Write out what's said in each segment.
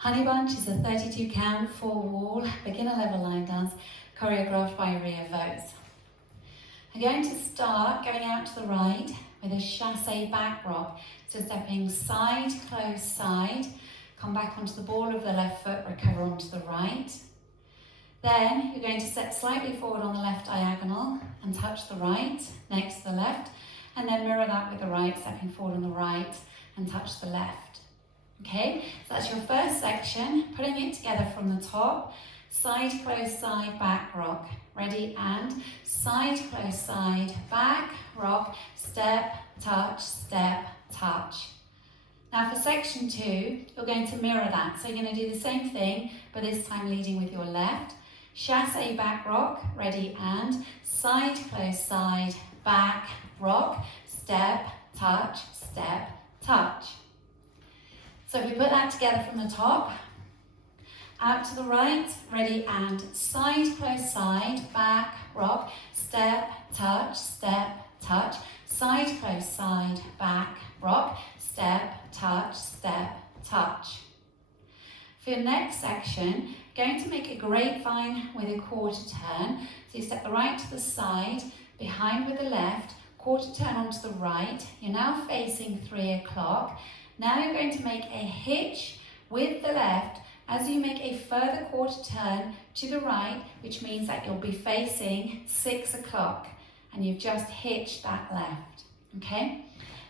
Honey Bunch is a 32 count, 4-wall, beginner level line dance choreographed by Ria Vos. I'm going to start going out to the right with a chassé back rock. So stepping side, close, side, come back onto the ball of the left foot, recover onto the right. Then you're going to step slightly forward on the left diagonal and touch the right next to the left, and then mirror that with the right, stepping forward on the right and touch the left. Okay, so that's your first section, putting it together from the top, side, close, side, back, rock. Ready, and side, close, side, back, rock, step, touch, step, touch. Now for section 2, you're going to mirror that. So you're going to do the same thing, but this time leading with your left. Chassé back rock, ready, and side, close, side, back, rock, step, touch, step, touch. So if we put that together from the top, out to the right, ready, and side, close, side, back, rock, step, touch, touch, side, close, side, back, rock, step, touch. For your next section, going to make a grapevine with a quarter turn. So you step the right to the side, behind with the left, quarter turn onto the right. You're now facing 3 o'clock. Now you're going to make a hitch with the left as you make a further quarter turn to the right, which means that you'll be facing 6 o'clock and you've just hitched that left, okay?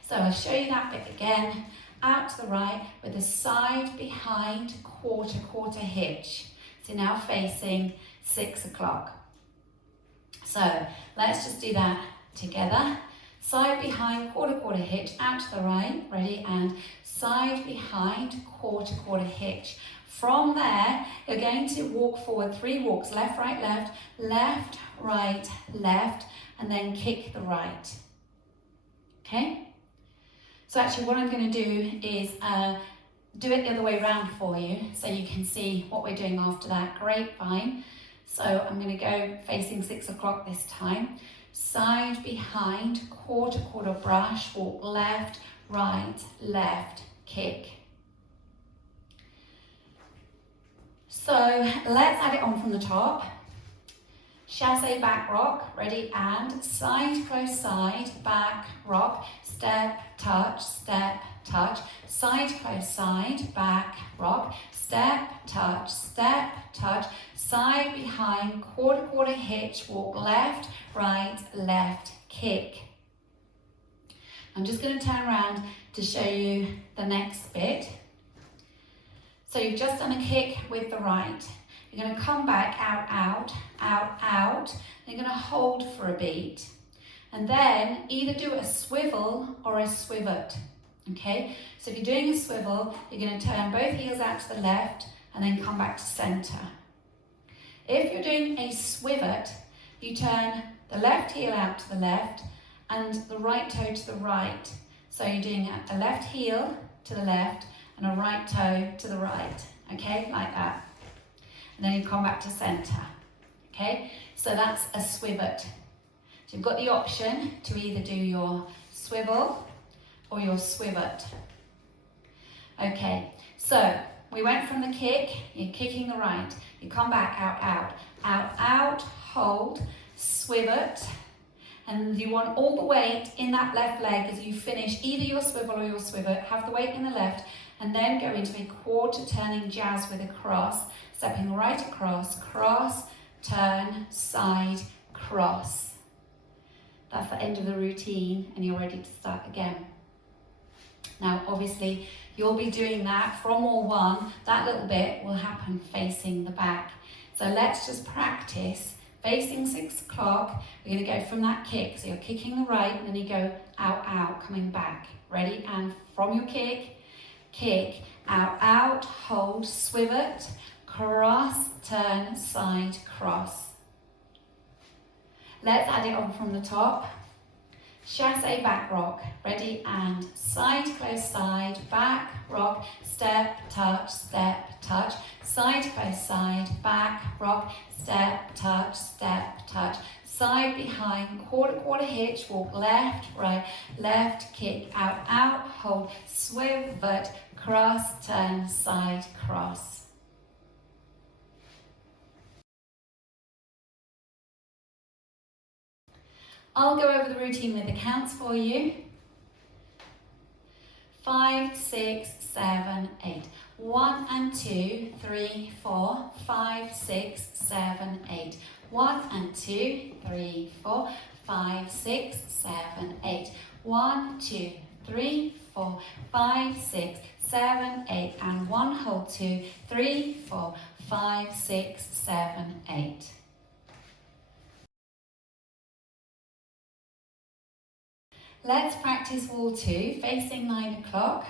So I'll show you that bit again. Out to the right with a side behind quarter hitch. So now facing 6 o'clock. So let's just do that together. Side behind quarter hitch, out to the right, ready, and side behind quarter hitch. From there, you're going to walk forward 3 walks, left, right, left, and then kick the right. Okay? So actually what I'm going to do is do it the other way around for you so you can see what we're doing after that. Grapevine. So I'm going to go facing 6 o'clock this time. Side behind, quarter brush, walk left, left, kick. So let's add it on from the top. Chassé back rock, ready, and side, close, side, back, rock, step, touch, side, close, side, back, rock, step, touch, side behind, quarter hitch, walk left, left, kick. I'm just going to turn around to show you the next bit. So you've just done a kick with the right. You're going to come back out. You're going to hold for a beat. And then either do a swivel or a swivot. Okay? So if you're doing a swivel, you're going to turn both heels out to the left and then come back to center. If you're doing a swivot, you turn the left heel out to the left and the right toe to the right. So you're doing a left heel to the left and a right toe to the right. Okay? Like that. And then you come back to center. Okay? So that's a swivot. So you've got the option to either do your swivel or your swivot. Okay, so we went from the kick, you're kicking the right, you come back out, hold, swivot, and you want all the weight in that left leg as you finish either your swivel or your swivot, have the weight in the left, and then go into a quarter turning jazz with a cross, stepping right across, cross, turn, side, cross. That's the end of the routine and you're ready to start again. Now obviously you'll be doing that from wall 1, that little bit will happen facing the back. So let's just practice facing 6 o'clock. We're going to go from that kick, so you're kicking the right and then you go out, coming back. Ready, and from your kick, out, hold, swivot, cross, turn, side, cross. Let's add it on from the top. chassé back rock. Ready, and side, close, side, back, rock, step, touch, side, close, side, back, rock, step, touch, side, behind, quarter hitch, walk left, right, left, kick, out, hold, swivel, cross, turn, side, cross. I'll go over the routine with the counts for you. 5, 6, 7, 8. 1 and 2, 3, 4, 5, 6, 7, 8. 1 and 2, 3, 4, 5, 6, 7, 8. 1, 2, 3, 4, 5, 6, 7, 8. And 1, hold 2, 3, 4, 5, 6, 7, 8. Let's practice wall 2, facing 9 o'clock.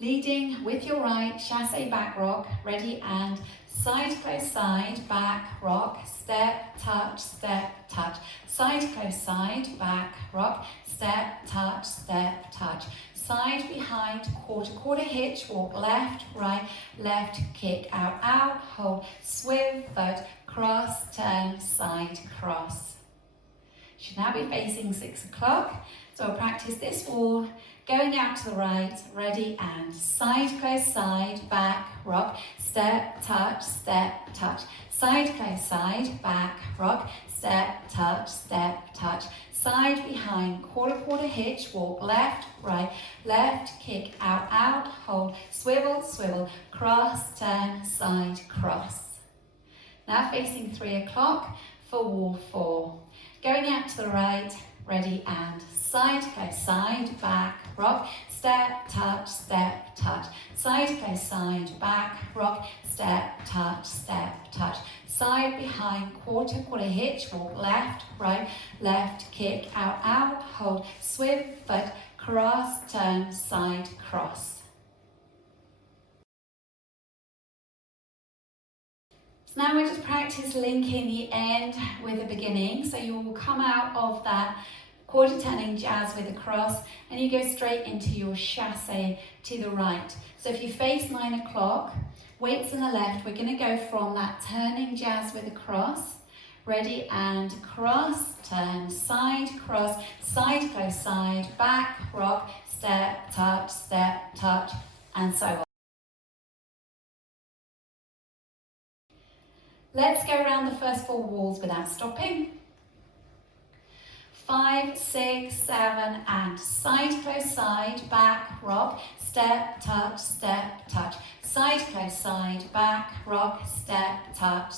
Leading with your right, chassé back rock, ready, and side, close, side, back, rock, step, touch, side, close, side, back, rock, step, touch, side, behind, quarter hitch, walk left, right, left, kick, out, hold, swivel, cross, turn, side, cross. Should now be facing 6 o'clock. So we'll practice this wall, going out to the right, ready, and side, close, side, back, rock, step, touch, side, close, side, back, rock, step, touch, side, behind, quarter hitch, walk left, right, left, kick, out, hold, swivel, cross, turn, side, cross. Now facing 3 o'clock for wall 4. Going out to the right, ready, and side, close, side, back, rock, step, touch, side, close, side, back, rock, step, touch, side, behind, quarter hitch, walk left, right, left, kick, out, hold, swivel, cross, turn, side, cross. So now we just practice linking the end with the beginning. So you will come out of that quarter turning jazz with a cross and you go straight into your chassé to the right. So if you face 9 o'clock, weights on the left, we're going to go from that turning jazz with a cross. Ready, and cross, turn, side, cross, side, close, side, back, rock, step, touch, and so on. Let's go around the first 4 walls without stopping. 5, 6, 7, and side, close, side, back, rock, step, touch, side, close, side, back, rock, step, touch,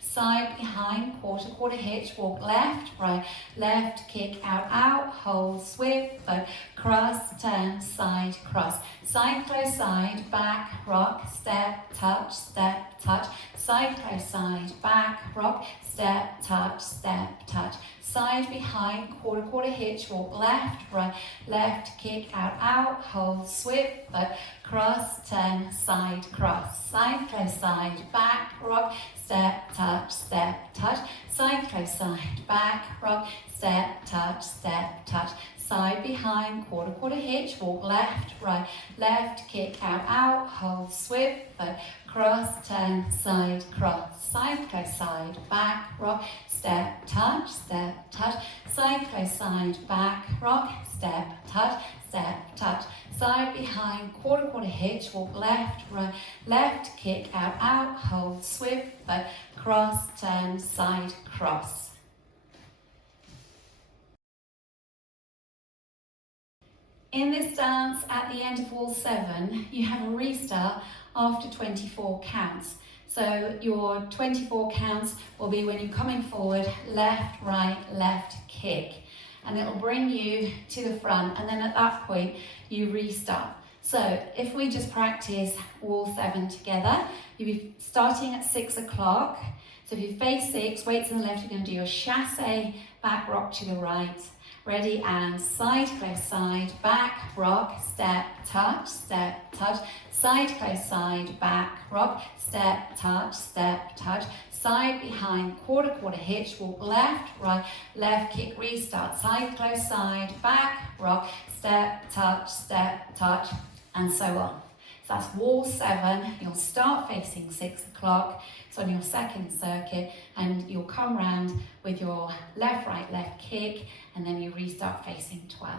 side, behind, quarter hitch, walk left, right, left, kick, out, hold, swivel, cross, turn, side, cross, side, close, side, back, rock, step, touch, side, close, side, back, rock, step, touch, side, behind, quarter hitch, walk left, right, left, kick, out, hold, swivel, cross, turn, side, cross, side, close, side, back, rock, step, touch, side, close, side, back, rock, step, touch, side, behind, quarter hitch, walk left, right, left, kick, out, hold, swivel, cross, turn, side, cross, side, close, side, back, rock, step, touch, side, close, side, back, rock, step, touch, side, behind, quarter hitch, walk left, right, left, kick, out, hold, swivel, cross, turn, side, cross. In this dance, at the end of wall 7, you have a restart after 24 counts. So your 24 counts will be when you're coming forward, left, right, left, kick. And it'll bring you to the front, and then at that point, you restart. So if we just practice wall 7 together, you'll be starting at 6 o'clock. So if you face 6, weights on the left, you're going to do your chassé, back rock to the right. Ready, and side, close, side, back, rock, step, touch, side, close, side, back, rock, step, touch, side, behind, quarter, quarter hitch, walk left, right, left, kick, restart, side, close, side, back, rock, step, touch, and so on. So that's wall 7, you'll start facing 6 o'clock, it's on your second circuit, and you'll come round with your left, right, left kick, and then you restart facing 12.